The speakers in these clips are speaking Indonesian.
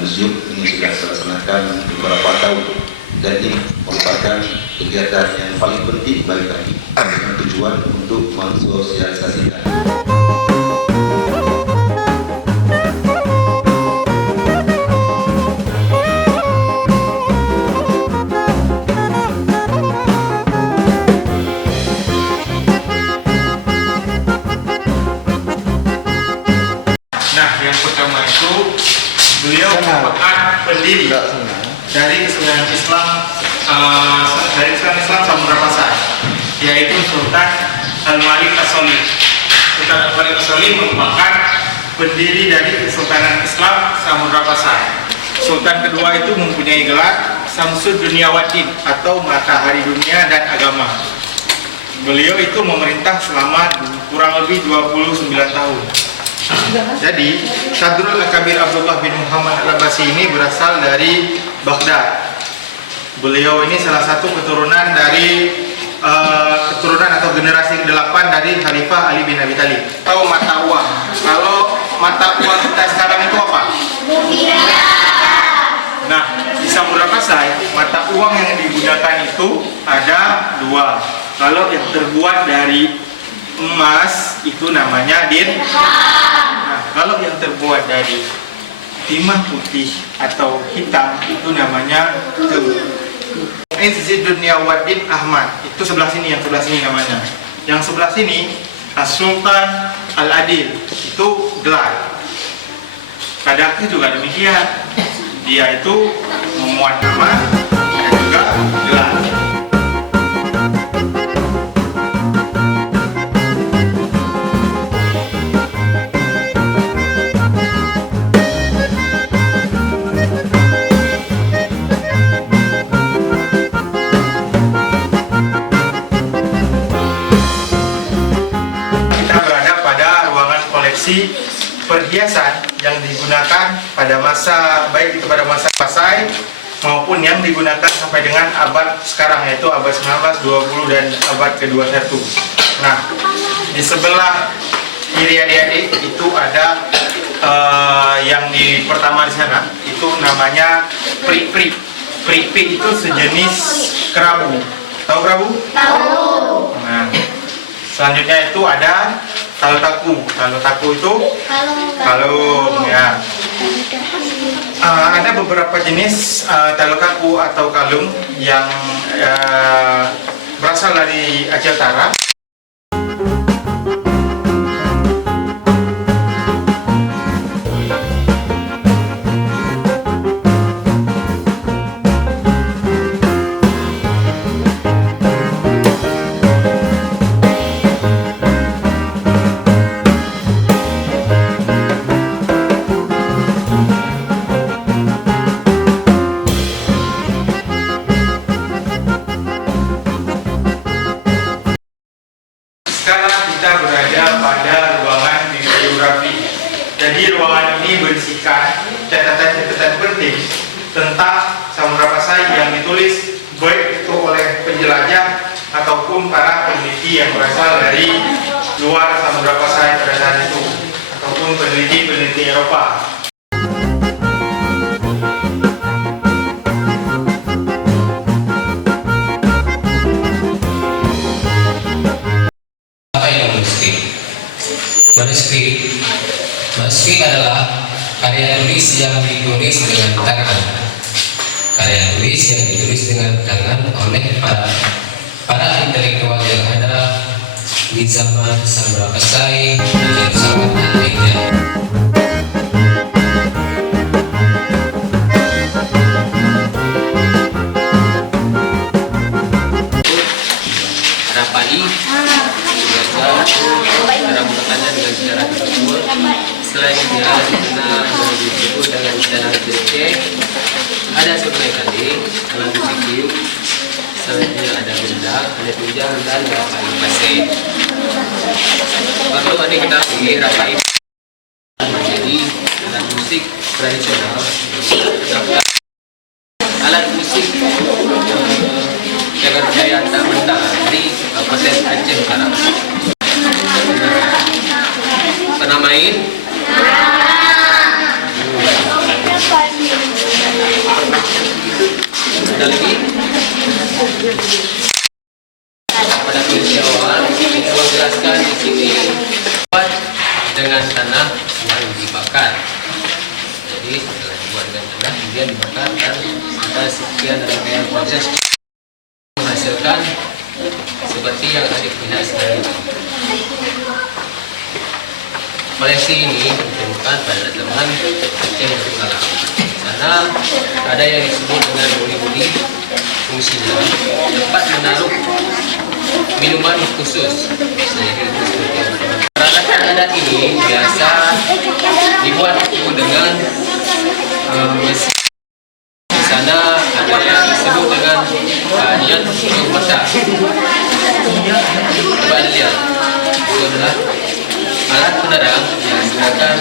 museum ini sudah saya laksanakan beberapa tahun, dan ini merupakan kegiatan yang paling penting bagi kami dengan tujuan untuk mensosialisasikan. Yang pertama itu beliau merupakan pendiri dari kesenian Islam Samudra Pasai, yaitu Sultan Al-Malik As-Solih. Sultan Al-Malik As-Solih merupakan pendiri dari Kesultanan Islam Samudra Pasai. Sultan kedua itu mempunyai gelar Samsud Duniawaddin atau Matahari Dunia dan Agama. Beliau itu memerintah selama kurang lebih 29 tahun. Jadi, Sadrul Akabir Abdullah bin Muhammad Al-Abbasi ini berasal dari Baghdad. Beliau ini salah satu keturunan dari atau generasi ke-8 dari Khalifah Ali bin Abi Thalib. Tahu mata uang? Kalau mata uang kita sekarang itu apa? Nah, di Samudra Pasai, mata uang yang digunakan itu ada dua. Kalau yang terbuat dari emas itu namanya dirham. Nah, kalau yang terbuat dari timah putih atau hitam itu namanya Izz Duniawaddin Ahmad. Itu sebelah sini, yang sebelah sini namanya. Yang sebelah sini As-Sultan Al-Adil, itu gelar. Kadaknya juga demikian. Dia itu memuat nama dan juga gelar. Perhiasan yang digunakan pada masa baik itu pada masa Pasai maupun yang digunakan sampai dengan abad sekarang, yaitu abad 19, 20 dan abad ke-21. Nah, di sebelah kiri adik-adik itu ada yang di pertama di sana itu namanya pri-pri. Pri-pri itu sejenis kerabu. Tahu kerabu? Tahu. Nah, selanjutnya itu ada Talutaku. Talutaku itu kalung, ya. Ada beberapa jenis talutaku atau kalung yang berasal dari Aceh Utara. Jadi ruangan ini berisikan catatan-catatan penting tentang Samudra Pasai yang ditulis baik itu oleh penjelajah ataupun para peneliti yang berasal dari luar Samudra Pasai pada saat itu, ataupun peneliti-peneliti Eropa. Apa itu manuskrip? Manuskrip adalah karya tulis yang ditulis dengan tangan. Karya tulis yang ditulis dengan tangan oleh para intelektual yang ada di zaman Samudra Pasai dan zaman lainnya. Ada padi, cara menggunakannya dengan cara tersebut. Selain dia dikenal disebut dengan istilah cek, ada sungai tadi, alat musik tiup, selanjutnya ada benda, ada tunjang dan rapai pasai. Perlu diketahui rapai menjadi alat musik tradisional. Alat musik Jagat Jaya Benda di Kabupaten Aceh Utara. Pernah main? kemudian dibakar dan ada sekian rangkaian proses menghasilkan seperti yang adik lihat sekarang. Koleksi ini ditemukan pada teman Aceh Darussalam. Sana ada yang disebut dengan budi-budi, fungsinya tempat menaruh minuman khusus. Peralatan adat ini biasa dibuat dengan mesin. Di sana ada yang disebut dengan niat untuk masak. Coba lihat, itu adalah alat penerang yang digunakan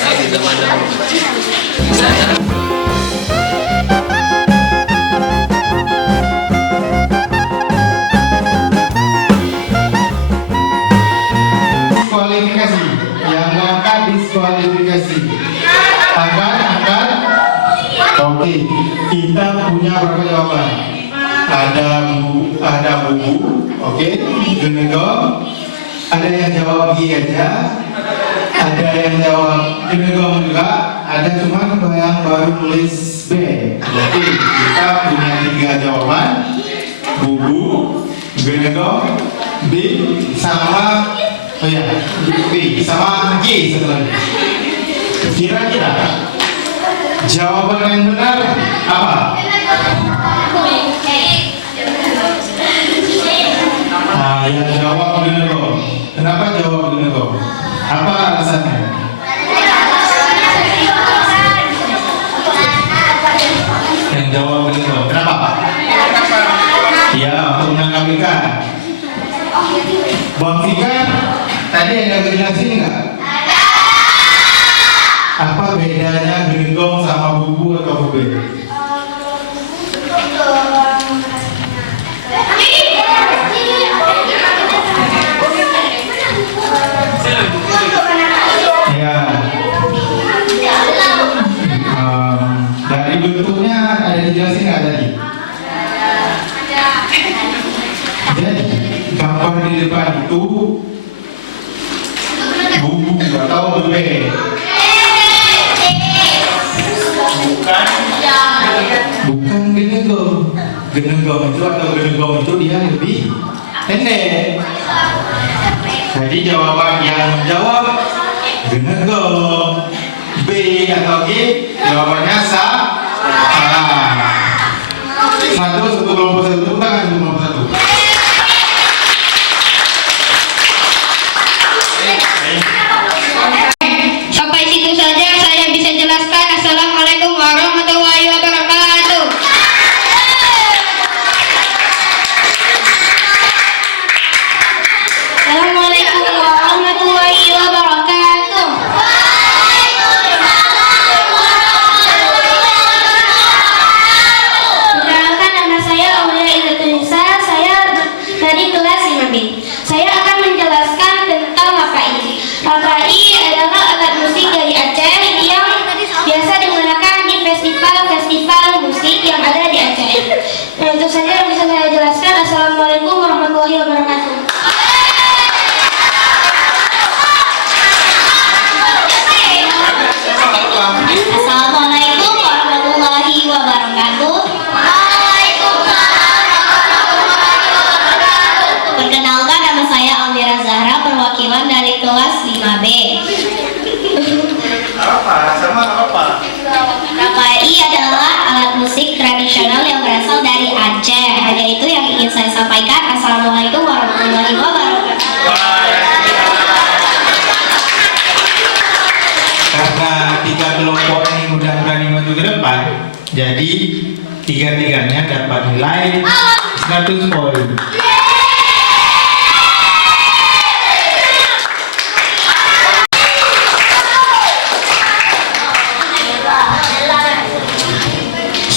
orang di zaman dahulu. Di sana diskualifikasi, yang mengangkat diskualifikasi. Angkat. Oke, kita punya berapa jawaban? Ada bubu, oke, genegong. Ada yang jawab B aja, ada yang jawab genegong juga, ada cuma yang baru tulis B. Jadi kita punya 3 jawaban: bubu, genegong, B sama B sama G satu lagi. Kira-kira jawaban yang benar apa? Yang jawab genegong. Kenapa jawab genegong? Apa alasannya? Yang jawab genegong. Kenapa? Ya, untuk menangkap ikan. Bang Fikar, tadi ada kejelasin nggak? Apa bedanya genegong sama bubu atau bube? Ya, dari bentuknya ada dijelasin nggak tadi? Jadi gambar di depan itu bubu atau bube. Bukan genegong. Genegong itu atau genegong itu dia lebih pendek. Jadi jawaban yang menjawab genegong. B atau G jawabannya salah. Satu kelompok satu, tangan kelompok satu. Sampai situ saja saya bisa jelaskan. Assalamualaikum warahmatullahi wabarakatuh. Assalamualaikum warahmatullahi wabarakatuh. Perkenalkan, nama saya Aulia Idatunisa. Saya dari kelas 5B. Saya akan menjelaskan tentang HKI. HKI adalah alat musik dari Aceh yang biasa digunakan di festival-festival musik yang ada di Aceh. Nah, itu saja yang bisa saya jelaskan. Assalamualaikum warahmatullahi wabarakatuh. Assalamualaikum warahmatullahi wabarakatuh. Perkenalkan, nama saya Almira Zahra, perwakilan dari kelas 5B. apa? KPI adalah alat musik tradisional yang berasal dari Aceh. Hanya itu yang ingin saya sampaikan. Assalamualaikum warahmatullahi wabarakatuh. Karena 3 kelompok ini mudah berani maju ke depan, jadi 3-tiganya dapat nilai 100 poin.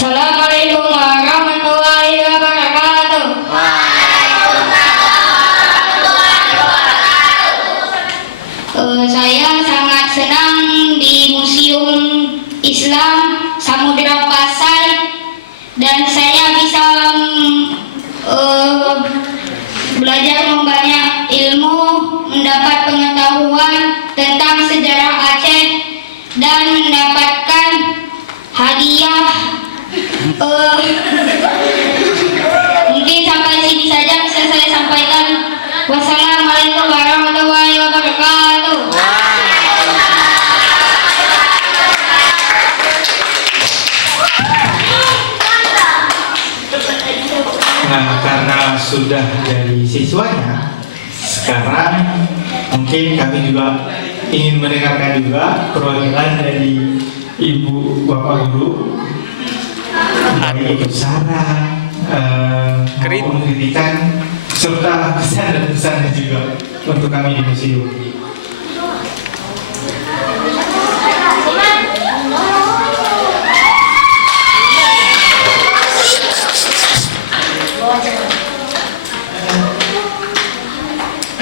Assalamualaikum warahmatullahi wabarakatuh. Saya sangat senang di Museum Islam Samudra Pasai, dan saya bisa belajar membanyak ilmu, mendapat pengetahuan tentang sejarah Aceh, dan mendapatkan hadiah. Mungkin sampai sini saja bisa saya sampaikan. Wassalamualaikum warahmatullahi wabarakatuh. Nah, karena sudah jadi siswanya, sekarang mungkin kami juga ingin mendengarkan juga perwakilan dari Ibu Bapak Guru, dari Ibu Sarah, maupun kritikan serta kesan dan pesannya juga untuk kami di museum.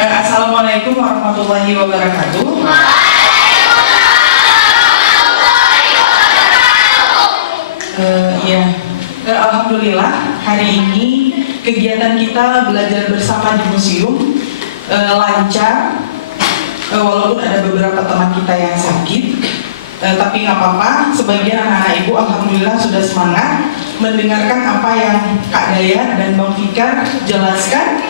Assalamualaikum warahmatullahi wabarakatuh. Alhamdulillah hari ini kegiatan kita belajar bersama di museum lancar, walaupun ada beberapa teman kita yang sakit, tapi nggak apa-apa. Sebagian anak-anak ibu alhamdulillah sudah semangat mendengarkan apa yang Kak Dayat dan Bang Fikar jelaskan.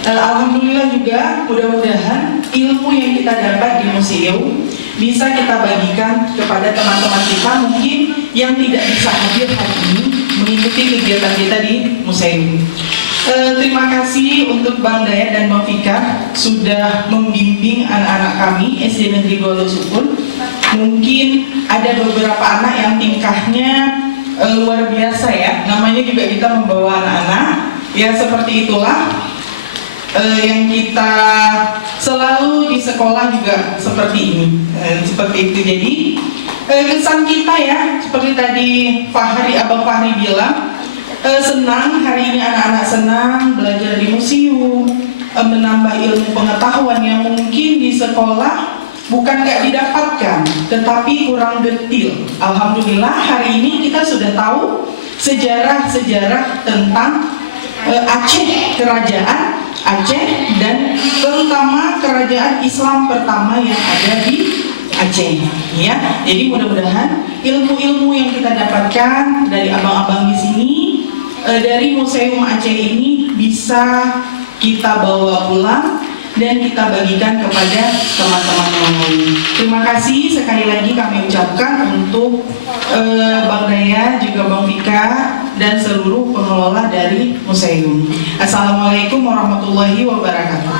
Alhamdulillah juga mudah-mudahan ilmu yang kita dapat di museum bisa kita bagikan kepada teman-teman kita mungkin yang tidak bisa hadir hari ini mengikuti kegiatan kita di museum. Terima kasih untuk Bang Dayat dan Bang Fikar sudah membimbing anak-anak kami SD Negeri Golo Sukun. Mungkin ada beberapa anak yang tingkahnya luar biasa ya. Namanya juga kita membawa anak-anak. Ya seperti itulah yang kita selalu di sekolah juga seperti ini, seperti itu. Jadi kesan kita ya, seperti tadi Abang Fahri bilang, senang hari ini anak-anak senang belajar di museum, menambah ilmu pengetahuan yang mungkin di sekolah bukan gak didapatkan, tetapi kurang detail. Alhamdulillah hari ini kita sudah tahu sejarah-sejarah tentang Aceh, kerajaan Aceh, dan terutama kerajaan Islam pertama yang ada di Aceh ya. Jadi mudah-mudahan ilmu-ilmu yang kita dapatkan dari abang-abang di sini, dari Museum Aceh ini bisa kita bawa pulang dan kita bagikan kepada teman-teman yang lain. Terima kasih sekali lagi kami ucapkan untuk Bang Daya, juga Bang Vika, dan seluruh pengelola dari museum. Assalamualaikum warahmatullahi wabarakatuh.